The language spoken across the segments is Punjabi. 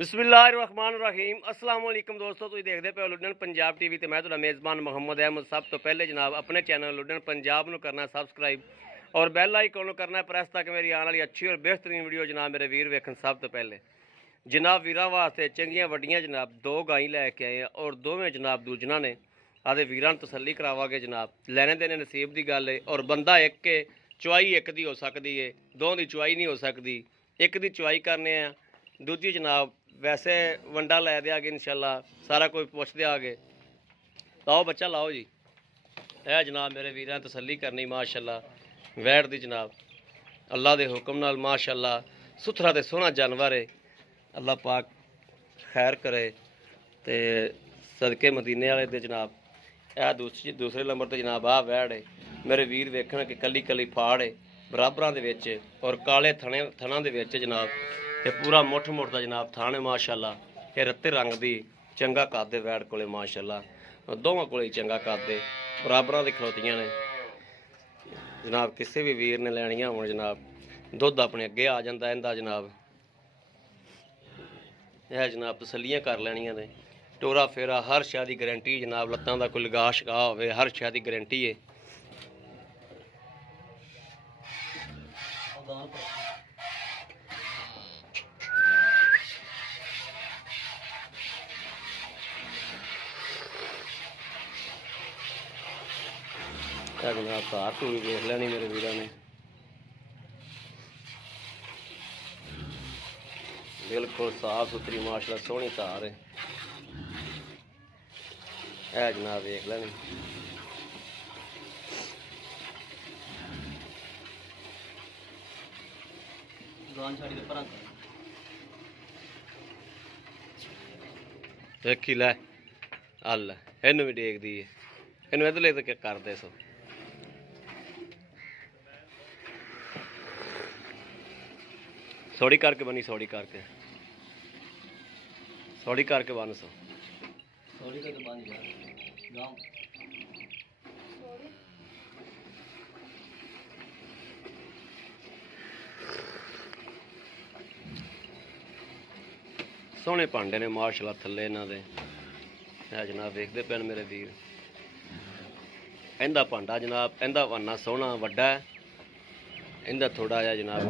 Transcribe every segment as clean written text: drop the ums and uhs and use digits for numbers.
बिस्मिल्लाहिर्रहमानिर्रहीम अस्सलाम वालेकुम दोस्तों, तुम देखते पे लुडन पंजाब टीवी तो मैं मेज़बान मोहम्मद अहमद। सब तो पहले जनाब अपने चैनल लुडन पंजाब को करना सबसक्राइब और बैल आइकन करना प्रेस ताकि मेरी आने वाली अच्छी और बेहतरीन वीडियो जनाब मेरे वीर वेखन। सब तो पहले जनाब वीर वास्ते चंगियां वड्डियां जनाब दो गाई लैके आए हैं और दोवें जनाब दूजना ने आदे वीरां तसल्ली करावागे जनाब। लैने देने नसीब की गल है और बंदा एक के चुआई एक दी हो सकती है, दो की चुआई नहीं हो सकती। एक दी चुआई करने दूजी जनाब वैसे वंडा लै देंगे इंशाल्लाह, सारा कोई पुछ देंगे। लाओ बच्चा लाओ जी। है जनाब मेरे वीर तसल्ली करनी माशाल्लाह वैड़ दी जनाब अल्लाह के हुक्म नाल माशाल्लाह सुथरा तो सोहना जानवर है। अल्लाह पाक खैर करे तो सदके मदीने वाले दे जनाब। यह दूसरे नंबर पर जनाब आ वैड़ है मेरे वीर वेखण कि कली कली फाड़ है बराबरां दे विच और काले थणा दे विच जनाब ते पूरा मुठ मुठ का जनाब थान है माशाल्लाह। ये रत्ते रंग दी चंगा कद वैड़ कोले माशाल्लाह दोवां कोले चंगा कद बराबरां दी खलोतियां ने जनाब। किसी भी वीर ने लैनियां होण जनाब दुध अपने अगे आ जाता इंदा जनाब। यह जनाब तसल्लियां कर लैनियां ने टोरा फेरा हर शह की गारंटी जनाब। लत्तां दा कोई लगा शगा होवे हर शह की गारंटी है। जनाब धार धूर भी देख लैनी मेरे वीर ने बिल्कुल साफ सुथरी माशाल्लाह सोहनी धार है जनाब देख लैनी। देखी लै हल इन भी देखती है इन इधरले तो क्या करते सो सौड़ी करके बनी सौड़ी करके बन सो सोहने भांडे ने माशाल्लाह थल्ले इन्हां दे है जनाब। देखते पे मेरे वीर इंदा भांडा जनाब इंदा वाना सोहना वड्डा है इंदा थोड़ा जा जनाब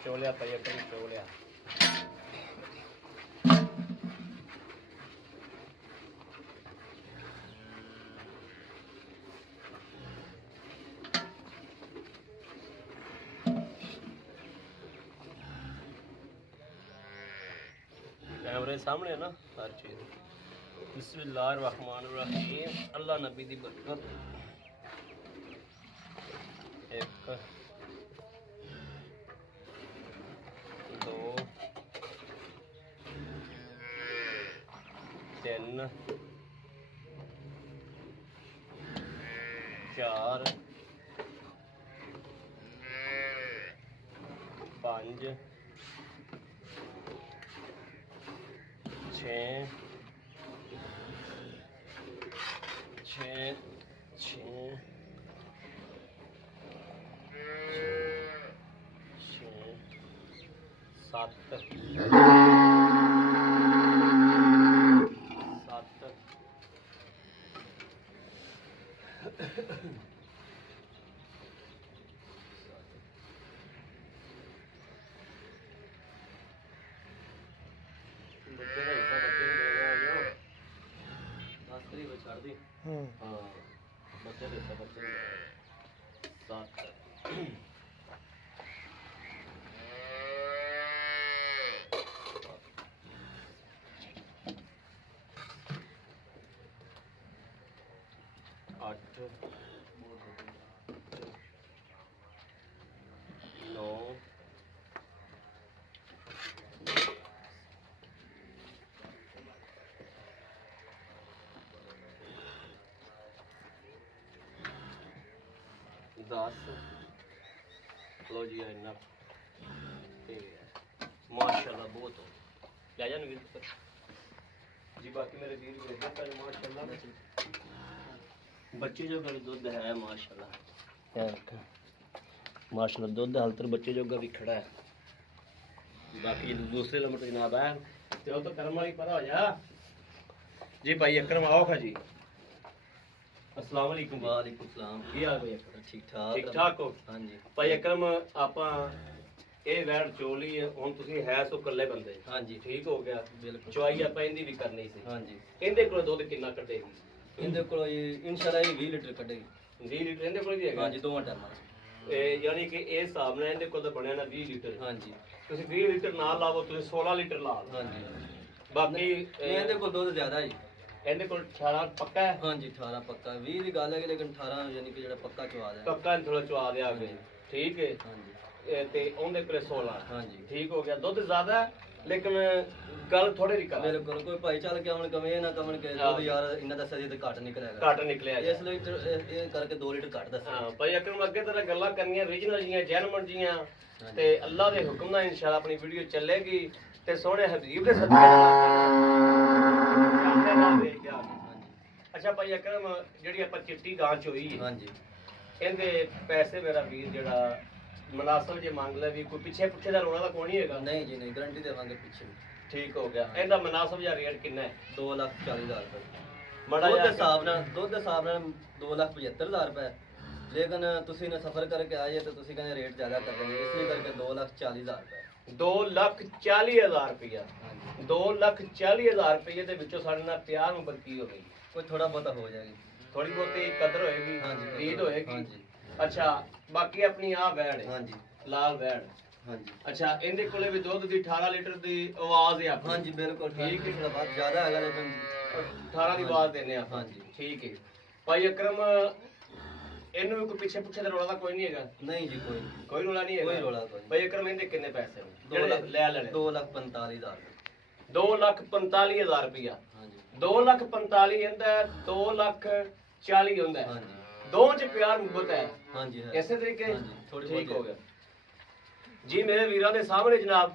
चोलिया पाइए कभी चोलिया कैमरे सामने है ना हर चीज। बिस्मिल्लाहिर्रहमानिर्रहीम। अल्लाह नबी दी बरकत। एक दो तीन चार पांच छः छः छः सात आठ नौ दस। लो जी इन्ना माशाल्लाह बहुत हो ले जान वीर जी। बाकी मेरे वीर माशाल्लाह बच्चे जो घर दुध है माशाल्लाह माशाल्लाह दुध हाल तक बच्चे जोगा भी खड़ा है। बाकी दूसरे नंबर पर जनाब है तो कर्म वाली पता हो जा जी। भाई अकरम आओ खा जी। अस्सलाम वालेकुम। वालेकुम सलाम। की हाल भाई अकरम? ठीक ठाक हो? हाँ जी भाई अकरम आपां ਇਹ ਵੈੜ ਚੋਲੀ ਹੁਣ ਤੁਸੀਂ ਹੈ ਸੋ ਇਕੱਲੇ ਬੰਦੇ। ਹਾਂਜੀ ਠੀਕ ਹੋ ਗਿਆ ਬਿਲਕੁਲ। ਚੁਆਈ ਆਪਾਂ ਇਹਦੀ ਵੀ ਕਰਨੀ ਸੀ। ਹਾਂਜੀ ਇਹਦੇ ਕੋਲ ਦੁੱਧ ਕਿੰਨਾ ਕੱਢੇਗੀ? ਇਹਦੇ ਕੋਲ ਇਨਸ਼ਾਅੱਲਾ ਇਹ 20 ਲੀਟਰ ਕੱਢੇਗੀ। 20 ਲੀਟਰ ਇਹਦੇ ਕੋਲ ਵੀ ਹੈਗਾ? ਹਾਂਜੀ ਦੋਵਾਂ ਟਾਈਮਾਂ। ਇਹ ਯਾਨੀ ਕਿ ਇਹ ਹਿਸਾਬ ਨਾਲ ਇਹਦੇ ਕੋਲ ਤਾਂ ਬਣਿਆ ਨਾ 20 ਲੀਟਰ। ਹਾਂਜੀ ਤੁਸੀਂ 20 ਲੀਟਰ ਨਾ ਲਾਵੋ ਤੁਸੀਂ 16 ਲੀਟਰ ਲਾ ਲਓ। ਹਾਂਜੀ ਬਾਕੀ ਇਹਦੇ ਕੋਲ ਦੁੱਧ ਜ਼ਿਆਦਾ ਹੈ। ਇਹਦੇ ਕੋਲ 18 ਪੱਕਾ ਹੈ? ਹਾਂਜੀ 18 ਪੱਕਾ। 20 ਦੀ ਗੱਲ ਹੈ ਲੇਕਿਨ 18 ਯਾਨੀ ਕਿ ਜਿਹੜਾ ਪੱਕਾ ਚਵਾ ਦਿਆ ਪੱਕਾ ਥੋੜਾ ਚਵਾ ਦਿਆ ਅੱਗੇ ਠੀਕ ਹੈ। ਹਾਂਜੀ ਤੇ ਉਹਦੇ ਕੋਲੇ 16। ਹਾਂਜੀ ਠੀਕ ਹੋ ਗਿਆ। ਦੁੱਧ ਜ਼ਿਆਦਾ ਲੇਕਿਨ ਗੱਲ ਥੋੜੇ ਦੀ ਕਰ ਬਿਲਕੁਲ। ਕੋਈ ਭਾਈ ਚੱਲ ਕੇ ਆਉਣ ਕਵੇਂ ਨਾ ਕਮਣ ਕੇ ਦੁੱਧ ਯਾਰ ਇਹਨਾਂ ਦਾ ਸਜੇ ਤੇ ਘੱਟ ਨਿਕਲਿਆ ਘੱਟ ਨਿਕਲਿਆ ਇਸ ਲਈ ਇਹ ਕਰਕੇ 2 ਲੀਟਰ ਘੱਟ ਦੱਸ। ਹਾਂ ਭਾਈ ਅਕਰਮ ਅੱਗੇ ਤਰ੍ਹਾਂ ਗੱਲਾਂ ਕਰਨੀਆਂ ਰੀਜਨਲ ਜੀਆਂ ਜੈਨੂਇਨ ਜੀਆਂ ਤੇ ਅੱਲਾਹ ਦੇ ਹੁਕਮ ਨਾਲ ਇਨਸ਼ਾਅੱਲਾ ਆਪਣੀ ਵੀਡੀਓ ਚੱਲੇਗੀ ਤੇ ਸੋਹਣੇ ਹਬੀਬ ਦੇ ਸਦਕੇ ਨਾਲ ਵੇਖ ਜਾ। ਅੱਛਾ ਭਾਈ ਅਕਰਮ ਜਿਹੜੀ ਆਪਾਂ ਚਿੱਟੀ ਗਾਂ ਚੋਈ ਹਾਂਜੀ ਇਹਦੇ ਪੈਸੇ ਮੇਰਾ ਵੀਰ ਜਿਹੜਾ ਮੁਨਾਸਬ ਜੇ ਮੰਗ ਲੈ ਵੀ ਕੋਈ ਪਿੱਛੇ ਪੁੱਛੇ ਦਾ ਰੋਣਾ ਦਾ ਕੋਈ ਨਹੀਂ ਹੈਗਾ? ਨਹੀਂ ਜੀ ਨਹੀਂ ਗਾਰੰਟੀ ਦੇਵਾਂਗੇ ਪਿੱਛੇ। ਠੀਕ ਹੋ ਗਿਆ। ਇਹਦਾ ਮੁਨਾਸਬ ਜਾਂ ਰੇਟ ਕਿੰਨਾ ਹੈ? 2,40,000 ਰੁਪਏ। ਮੜਾ ਦੁੱਧ ਦੇ ਹਿਸਾਬ ਨਾਲ 2,75,000 ਰੁਪਏ। ਲੇਕਿਨ ਤੁਸੀਂ ਨਾ ਸਫਰ ਕਰਕੇ ਆਏ ਤਾਂ ਤੁਸੀਂ ਕਹਿੰਦੇ ਰੇਟ ਜ਼ਿਆਦਾ ਕਰ ਦੇਣਗੇ ਇਸ ਲਈ ਕਰਕੇ 2,40,000 ਰੁਪਏ। 2,40,000 ਰੁਪਇਆ। 2,40,000 ਰੁਪਏ ਦੇ ਵਿੱਚੋਂ ਸਾਡੇ ਨਾਲ ਪਿਆਰ ਨੂੰ ਬਰਕੀ ਹੋਵੇਗੀ ਕੋਈ ਥੋੜਾ ਬਹੁਤਾ ਹੋ ਜਾਏਗੀ ਥੋੜੀ ਬਹੁਤੀ ਕਦਰ ਹੋਏਗੀ ਖਰੀਦ ਹੋਏਗੀ। ਅੱਛਾ ਬਾਕੀ ਆਪਣੀ ਆ ਵੈੜ ਹਾਂਜੀ ਲਾਲ ਵੈੜ ਹਾਂਜੀ। ਅੱਛਾ ਇਹਦੇ ਕੋਲੇ ਵੀ ਦੁੱਧ ਦੀ 18 ਲੀਟਰ ਦੀ ਆਵਾਜ਼ ਹੈ ਆਪਣੀ? ਹਾਂਜੀ ਬਿਲਕੁਲ ਠੀਕ ਹੈ। ਥੋੜਾ ਬਹੁਤ ਜ਼ਿਆਦਾ ਹੈਗਾ ਲੇਕਿਨ 18 ਦੀ ਆਵਾਜ਼ ਦੇਨੇ ਆ ਹਾਂਜੀ ਠੀਕ ਹੈ। ਭਾਈ ਅਕਰਮ ਇਹਨੂੰ ਵੀ ਕੋਈ ਪਿੱਛੇ ਪੁੱਛੇ ਦਾ ਰੋਲਾ ਤਾਂ ਕੋਈ ਨਹੀਂ ਹੈਗਾ? ਨਹੀਂ ਜੀ ਕੋਈ ਰੋਲਾ ਨਹੀਂ ਹੈਗਾ। ਕੋਈ ਰੋਲਾ ਕੋਈ। ਭਾਈ ਅਕਰਮ ਇਹਦੇ ਕਿੰਨੇ ਪੈਸੇ ਨੇ? 2 ਲੱਖ ਲੈ ਲੈਣੇ। 2,45,000 2,45,000 ਰੁਪਇਆ। ਹਾਂਜੀ 2,45,000 ਇਹਦਾ 2,40,000 ਹੁੰਦਾ ਹਾਂਜੀ। ਦੋਵਾਂ ਚ ਪਿਆਰ ਮੁਹੱਬਤ ਹੈ ਹਾਂਜੀ ਇਸੇ ਤਰੀਕੇ ਠੀਕ ਹੋ ਗਿਆ ਜੀ। ਮੇਰੇ ਵੀਰਾਂ ਦੇ ਸਾਹਮਣੇ ਜਨਾਬ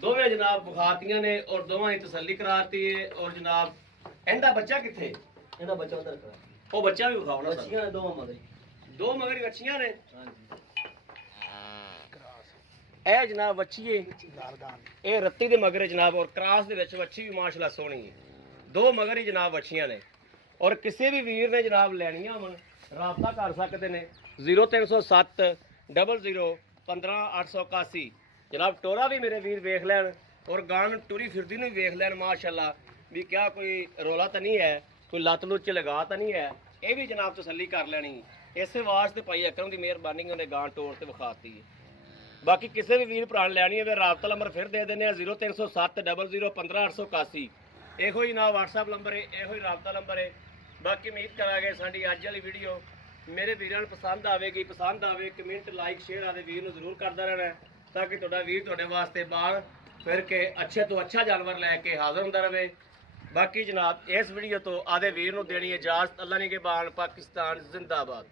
ਦੋਵੇਂ ਜਨਾਬ ਬੁਖਾਤੀਆਂ ਨੇ ਔਰ ਦੋਵਾਂ ਦੀ ਤਸੱਲੀ ਕਰਾਤੀ ਹੈ। ਔਰ ਜਨਾਬ ਇਹਦਾ ਬੱਚਾ ਕਿੱਥੇ? ਇਹਦਾ ਬੱਚਾ ਉਧਰ ਉਹ ਬੱਚਾ ਵੀ ਵਿਖਾਉਣਾ ਸਾਨੂੰ। ਬੱਚੀਆਂ ਦੋ ਮਗਰ ਦੋ ਮਗਰ ਹੀ ਵੱਛੀਆਂ ਨੇ। ਹਾਂਜੀ ਇਹ ਜਨਾਬ ਵੱਛੀਏ ਇਹ ਰੱਤੀ ਦੇ ਮਗਰ ਹੈ ਜਨਾਬ, ਔਰ ਕ੍ਰਾਸ ਦੇ ਵਿੱਚ ਵੱਛੀ ਵੀ ਮਾਸ਼ਾਅੱਲਾ ਸੋਹਣੀ ਹੈ। ਦੋ ਮਗਰ ਹੀ ਜਨਾਬ ਵੱਛੀਆਂ ਨੇ, ਔਰ ਕਿਸੇ ਵੀ ਵੀਰ ਨੇ ਜਨਾਬ ਲੈਣੀਆਂ ਹੋਣ ਰਾਬਤਾ ਕਰ ਸਕਦੇ ਨੇ 0307 00 15 881। ਜਨਾਬ ਟੋਰਾ ਵੀ ਮੇਰੇ ਵੀਰ ਵੇਖ ਲੈਣ, ਔਰ ਗਾਂ ਨੂੰ ਟੁਰੀ ਫਿਰਦੀ ਨੂੰ ਵੀ ਵੇਖ ਲੈਣ ਮਾਸ਼ਾਅੱਲਾ, ਵੀ ਕਿਆ ਕੋਈ ਰੋਲਾ ਤਾਂ ਨਹੀਂ ਹੈ, ਕੋਈ ਲੱਤ ਲੁੱਚ ਲਗਾ ਤਾਂ ਨਹੀਂ ਹੈ, ਇਹ ਵੀ ਜਨਾਬ ਤਸੱਲੀ ਕਰ ਲੈਣੀ। ਇਸੇ ਵਾਸਤੇ ਭਾਈ ਅਕਰਮ ਦੀ ਮਿਹਰਬਾਨੀ ਉਹਨੇ ਗਾਂ ਟੋਰ ਤੇ ਵਿਖਾਤੀ ਹੈ। ਬਾਕੀ ਕਿਸੇ ਵੀ ਵੀਰ ਭਰਾ ਨੇ ਲੈਣੀ ਹੋਵੇ ਰਾਬਤਾ ਨੰਬਰ ਫਿਰ ਦੇ ਦਿੰਦੇ ਆ 0307 00 15 881। ਇਹੋ ਹੀ ਨਾ WhatsApp ਨੰਬਰ ਹੈ, ਇਹੋ ਹੀ ਰਾਬਤਾ ਨੰਬਰ ਹੈ। ਬਾਕੀ ਉਮੀਦ ਕਰਾਂਗੇ ਸਾਡੀ ਅੱਜ ਵਾਲੀ ਵੀਡੀਓ ਮੇਰੇ ਵੀਰਾਂ ਨੂੰ ਪਸੰਦ ਆਵੇਗੀ। ਪਸੰਦ ਆਵੇ ਕਮੈਂਟ ਲਾਈਕ ਸ਼ੇਅਰ ਆਦੇ ਵੀਰ ਨੂੰ ਜ਼ਰੂਰ ਕਰਦਾ ਰਹਿਣਾ, ਤਾਂ ਕਿ ਤੁਹਾਡਾ ਵੀਰ ਤੁਹਾਡੇ ਵਾਸਤੇ ਬਾਹਰ ਫਿਰ ਕੇ ਅੱਛੇ ਤੋਂ ਅੱਛਾ ਜਾਨਵਰ ਲੈ ਕੇ ਹਾਜ਼ਰ ਹੁੰਦਾ ਰਹੇ। ਬਾਕੀ ਜਨਾਬ ਇਸ ਵੀਡੀਓ ਤੋਂ ਆਦੇ ਵੀਰ ਨੂੰ ਦੇਣੀ ਇਜਾਜ਼ਤ। ਅੱਲਾ ਨਿਗਹਿਬਾਨ, ਪਾਕਿਸਤਾਨ ਜ਼ਿੰਦਾਬਾਦ।